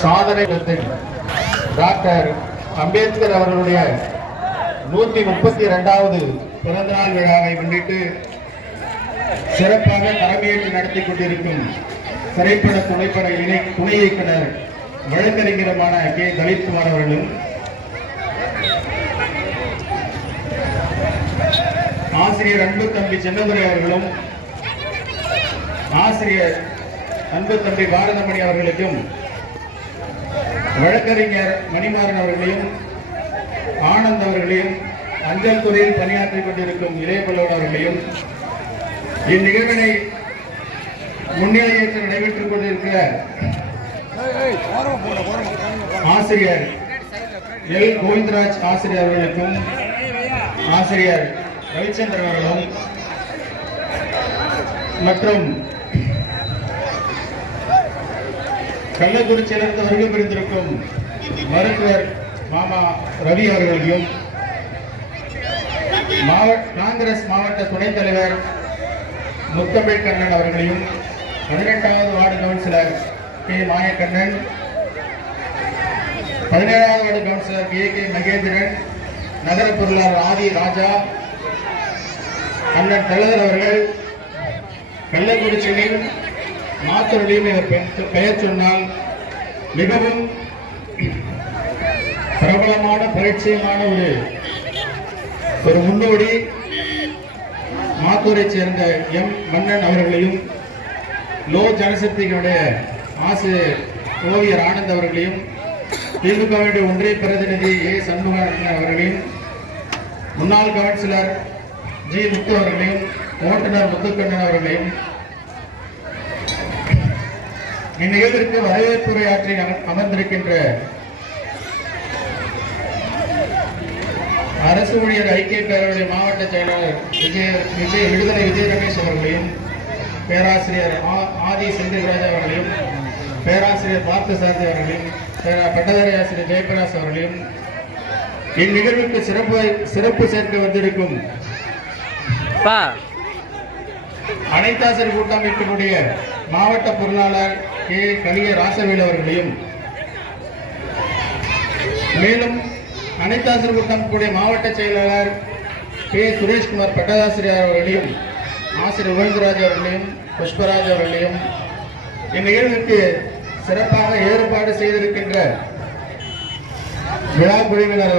சாதனை டாக்டர் அம்பேத்கர் அவர்களுடைய 132வது பிறந்தநாள் விழாவை முன்னிட்டு சிறப்பாக தலைமையேற்று நடத்தி கொண்டிருக்கும் திரைப்பட துணை இயக்குனர் வழக்கறிஞருமான கே தலித்குமார் அவர்களும், ஆசிரியர் அன்பு தம்பி சின்னதுரை அவர்களும், ஆசிரியர் அன்பு தம்பி பாரதமணி அவர்களுக்கும், வழக்கறிஞர் மணிமாறன் அவர்களையும், ஆனந்த் அவர்களையும், அஞ்சல் துறையில் பணியாற்றிக் கொண்டிருக்கும் இளையபல்லவன் அவர்களையும், இந்நிகழ்வினை முன்னிலையேற்று நடைபெற்றுக் கொண்டிருக்கிற ஆசிரியர் எல் கோவிந்தராஜ் ஆசிரியர் அவர்களுக்கும், ஆசிரியர் ரவிச்சந்திரன் அவர்களும் மற்றும் கள்ளக்குறிச்சியிலிருந்து வருகை புரிந்திருக்கும் மருத்துவர் மாமா ரவி அவர்களையும், காங்கிரஸ் மாவட்ட துணைத் தலைவர் முத்தமிழ் கண்ணன் அவர்களையும், 18வது வார்டு கவுன்சிலர் கே மாயக்கண்ணன், 17வது வார்டு கவுன்சிலர் கே மகேந்திரன், நகர பொருளாளர் ஆதி ராஜா, அண்ணன் தலைவர் அவர்கள், கள்ளக்குறிச்சியில் மாத்தூரிலும் இவர் பெயர் சொன்னால் மிகவும் பிரபலமான பரிச்சயமான ஒரு முன்னோடி மாத்தூரை சேர்ந்த எம் மன்னன் அவர்களையும், லோ ஜனசக்திகளுடைய ஆசிரியர் ஓவியர் ஆனந்த் அவர்களையும், திமுகவுடைய ஒன்றிய பிரதிநிதி ஏ சண்முகன் அவர்களையும், முன்னாள் கவுன்சிலர் ஜி முத்து அவர்களையும், ஓட்டுநர் முத்துக்கண்ணன் அவர்களையும் இந்நிகழ்விற்கு வரவேற்புரையாற்றி அமர்ந்திருக்கின்ற அரசு ஊழியர் ஐக்கிய பேரவையுடைய மாவட்ட செயலாளர் விடுதலை விஜய் ரமேஷ் அவர்களையும், பேராசிரியர் ஆதி செந்தில்ராஜ் அவர்களையும், பேராசிரியர் பார்த்தசாரதி அவர்களையும், பட்டதாரி ஆசிரியர் ஜெயபிரகாஷ் அவர்களையும், இந்நிகழ்வுக்கு சிறப்பு சேர்க்க வந்திருக்கும் அனைத்தாசர் கூட்டமைப்பினுடைய மாவட்ட பொருளாளர் கே கலிய ராசவேல் அவர்களையும், மேலும் அனைத்தாசர் கூட்டமைப்புடைய மாவட்ட செயலாளர் கே சுரேஷ்குமார் பட்டதாசிரியர் அவர்களையும், ஆசிரியர் கோவிந்தராஜ் அவர்களையும், புஷ்பராஜ் அவர்களையும், இந்நிகழ்வுக்கு சிறப்பாக ஏற்பாடு செய்திருக்கின்ற விழா குழுவினர்